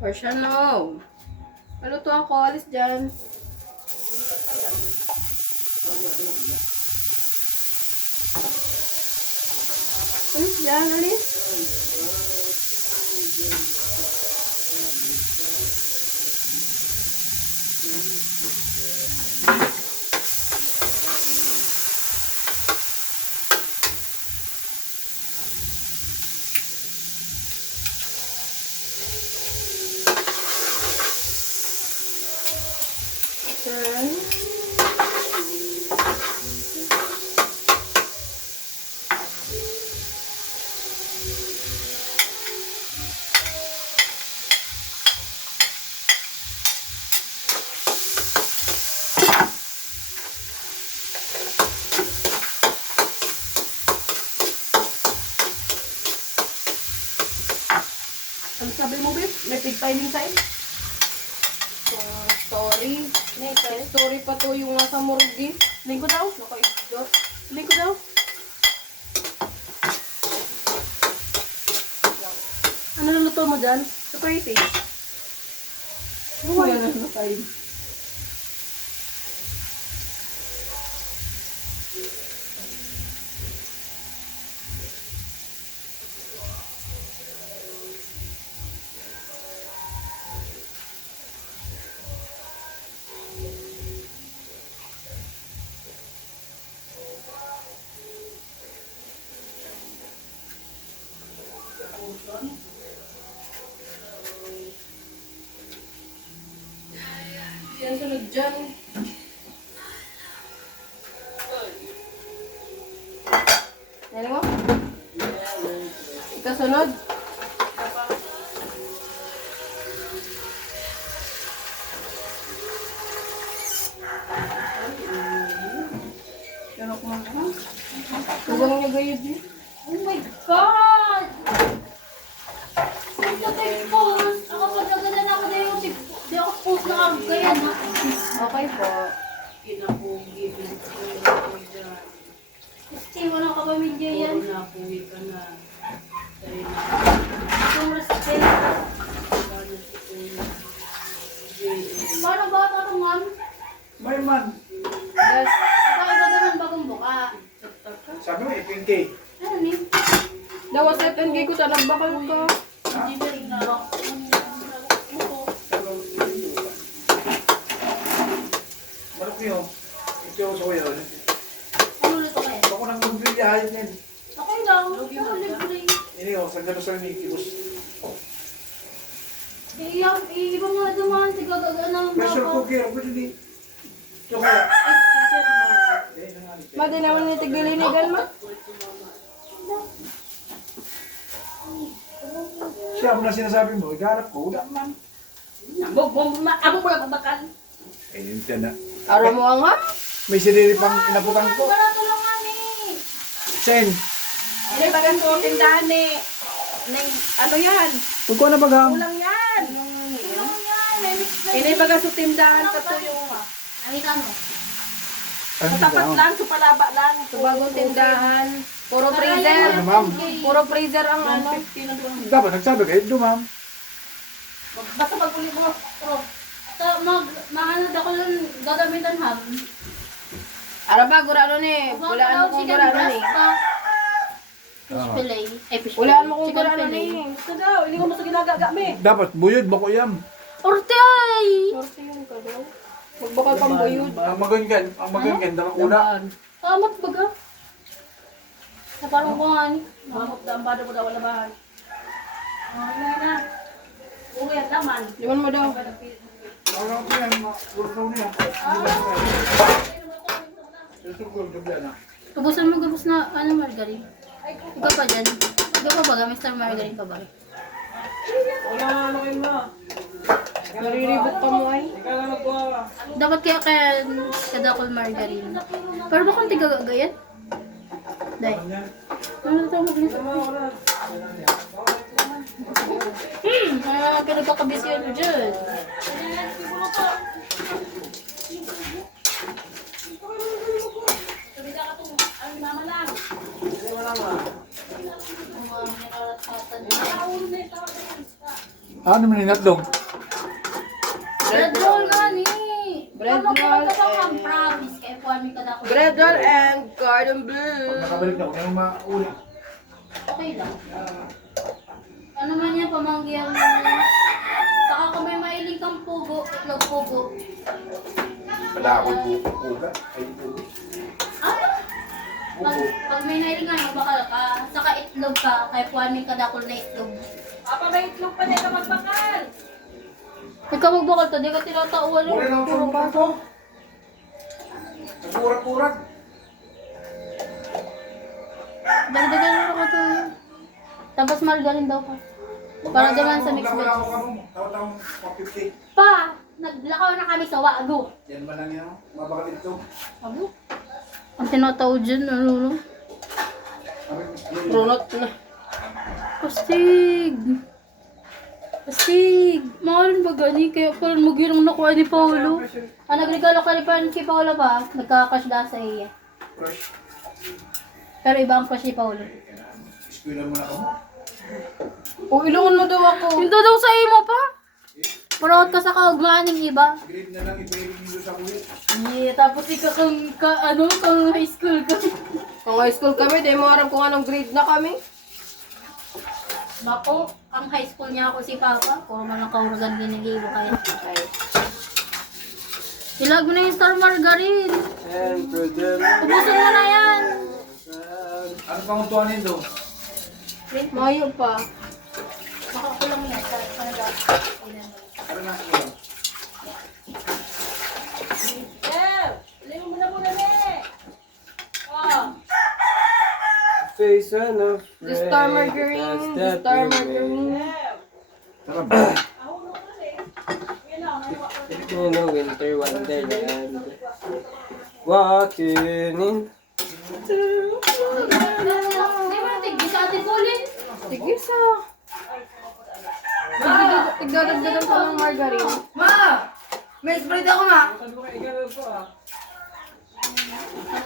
Marshmallow. Paluto ako. Alis dyan. Alis dyan. Alis. Turn. Ano sabi mo, babe? May pig-piling sa'yo? Story. Story pa to yung nasa morgue. Lingko daw. Lingko daw. Ano naluto mo dyan? Spaghetti. Buwan. Yan ang nakain. Yan sunod dyan. Yan mo? Ikasunod. Ganok mo ka? Huwag niya gayod eh. Oh my God! Ang nag-post. Ako pag naganda na ako na yung di ako post na ako kaya na. Okay po. Kinapugi, pinagpapalala ko dyan. Kasi walang kapamilya yan. Oo na, puwi ka na. Dahil na, Yung respect. paano si Kuya? Jay, Paano ba ito man? May man. Yes. Kapag ba naman bagong buka? Sabi mo, FNK. Ano ni? Dawa sa FNG ko sa nagbakal ka. Hindi na rin na. Manok niyo. Ito yung soya. Ano ulit ako yan? Ako nang magbibiyahin yan. Okay lang. Ako libre. Ini o, sa gano'n sa Mickey Mouse. Iba mo na dumaan. Sigagagaan ng Pressure baka. cooker, ako din eh. Chocolate. Madi naman ni tigilinigan ma. Siya mo na sinasabi mo, igarap ko, wala man. Ako ko lang bakal. Eh, yun ka na. Araw mo ang ham. May sinili pang inaputang ko. Para tulungan eh. Sen, Ano yung bagang po tindahan ni... Ano yan? huwag ko na bagham. Kulang yan. Tulungan yan. May mix na Ini baga sa tindahan ka to yung... Ay, ano? Tapat lang, sa palaba lang. Sa bagong tindahan. Puro freezer. Ano, ma'am? Puro freezer ang ano. Dapat nagsabi kayo, dumam. Basta pag-uli mo, pro. Mahanod ako lang gagamitan hab. Ara ba, gurano ni. Pulaan mo kung gurano ni. Fish fillet. Eh, fish Pulaan mo kung Chicken gurano fillet. ni. Ito daw, hindi ko mo sa ginagaga me. Dapat, buyod, bako yam. Ortay! Sorte yun ka daw. Magbakal pang bayod. Ang magangan, dalang una. Kamat baga. Sa parang ko nga ni. Makamot na ang bado ko daw wala bahay. Wala na. Uwi at laman. Liman mo daw. Ano ko yan, ursaw niya. Susunod, gabi na. Tubusan mo gabos na ano margarine. Ikaw pa dyan. Ikaw pa baga, Mr. Margarine pa ba? Nariribot pa mo ay. Dapat kaya kadakol margarine. Pero ba kung tigagagayan? Dahil. Ano na ito maglinis? Pinagkakabisyon mo dyan. Ano naman yung hotdog? Bread roll nga ni. Bread Ano roll ka ba and- promise? Kaya po kami kada ko. Bread roll and cordon Pag bleu. nakabalik na ako, kaya mauli. Okay lang. Ano man yan, pamanggihan mo. Saka kung may mailing kang pugo, itlog pugo. Wala ako puga. Ay, puga. Pag may nailing nga, magbakal ka. Saka itlog ka, kaya puwanin ka dakol na itlog. Papa, may itlog pa din ka magbakal. Ikaw magbakal to, di ka tinatauan. Wala na ako sa mukha ko. Nagurag-urag. Dagdagan mo ako to. Tapos margarin daw ka. Para naman sa mixed Wala ako veg. kamo. Tawa-tawang 150. Pa! Naglakaw na kami sa wago. Yan man lang yan. Mabakal ito. Wago? Ang tinatawag dyan, ano? Runot na. Pastig! Pastig! Mahal ba gani? Kaya parang magirang nakuha ni Paolo. Nagregalo ka ni parang kay Paolo ba? Nagkakash da sa iya. Crush. Pero iba ang crush ni Paolo. Eskwela mo na ako. O, ilungan mo daw ako. Yung daw sa imo pa? Parot ka sa kaugmaning iba. Grade na lang i-training nyo sa kuya. Yeah, tapos ikaw kang high school ka. Kung high school kami, di mo alam kung anong grade na kami. Bako, ang high school niya ako si Papa. Kung man ang kauragan ginilibo kaya. Okay. Ilag mo na yung star margarine. And present. Ubusin mo na yan. Ano pang untuan nito? Mayo pa. Baka ko lang yan. Para daw. Ano na kuya? Yeah! Iling mo na muna, ne! Oh! Face on a The star margarine. The star margarine. Tara ba? In a winter wonderland. Walking in. Di ba, tigil sa ating pulin? Sige sa. Tigdadagdagan ko ng margarine.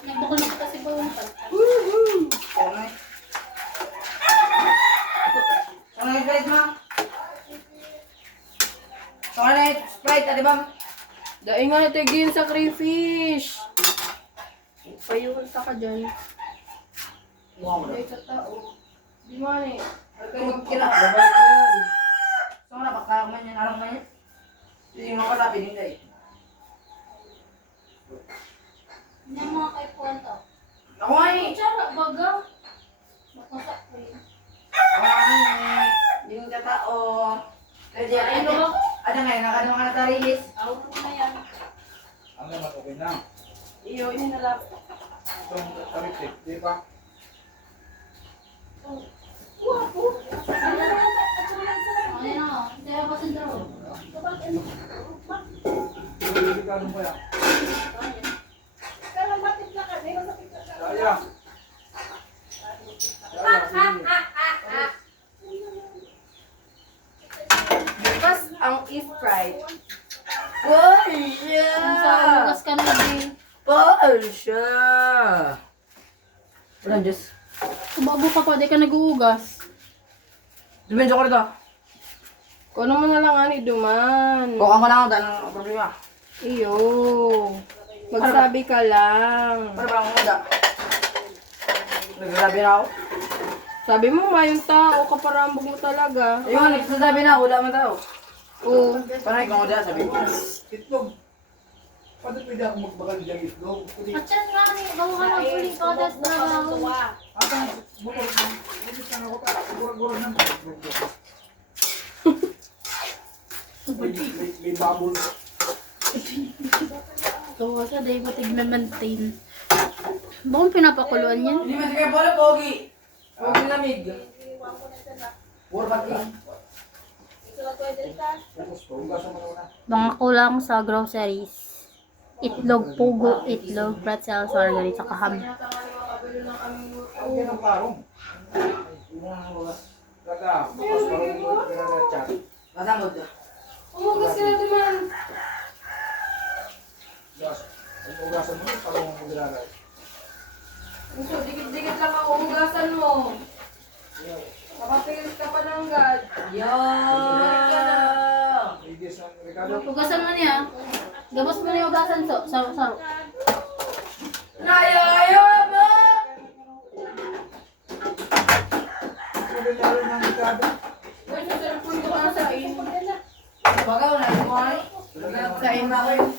Nagbukol na kasi po yung pag. Dahil nga natigin sa crayfish. Payuhan ta ka dyan. Dahil sa tao. Di man eh. Hindi ang mga kaipuan to. Tsara, baga. Makasak ko yun. Ano ba? Out na yan. Ano naman, okay na. Iyo, ini na lang. Itong kamitsik, di ba? Ano na? Hindi ako sa draw. Hindi ka ano ba yan? Kaya. Bukas ang Sprite. Wow, Ang sa ugas ka na di. Paul siya. Walang Diyos. Bago ka pa, di ka nag-uugas. Dumensyo ko rito. Kung ano mo na lang ani, duman. Bukang ko lang ako dahil ang problema. Iyo. Magsabi ka lang. Para ba akong muda? Nagsasabi na ako. Sabi mo, mayong tao, kaparambog mo talaga. Ayun, nagsasabi na ako, wala man tao. Oo. Parang ikaw muda, sabi ko. Itlog. Paano pwede ako magbakal diyang itlog? Kundi, At yan nga ni, bago ka ng puli ka, das na lang. ata, bukol. Hindi ka na ako pa. Gurag-gurag na. May babol. Ito siya, dahil mo tigme-maintain. Bakong pinapakuluan yan? Hindi man kayo pala, Pogi. Pogi lamig. Warbat lang. Focus ko. Hugasan mo na una. Mga kulang sa groceries. Itlog, pugo, itlog, pretzels, margarine, saka ham. Ang yan ang parong. Daga. Bukas parong mo pinag-chat. Masangod. Umugas ka na duman. Gas. Ang ugasan mo, parang mo pinag-chat. Ito, dikit-dikit lang ang umugasan mo. Makapilis ka pa ng gad. Yan. Ricardo. Hugasan mo niya. Gabos mo niya hugasan to. Saro. Nayo mo! Lalo ng Ricardo. Uy, sa cellphone ko para sa in. Bagaw na, ito mo ay. Sa ina ko yun.